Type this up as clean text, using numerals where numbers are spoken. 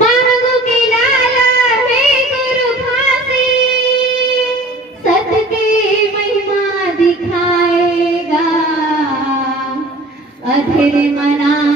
मांगू की लाला है गुरु फांसी, सत की महिमा दिखाएगा, अधेरे मना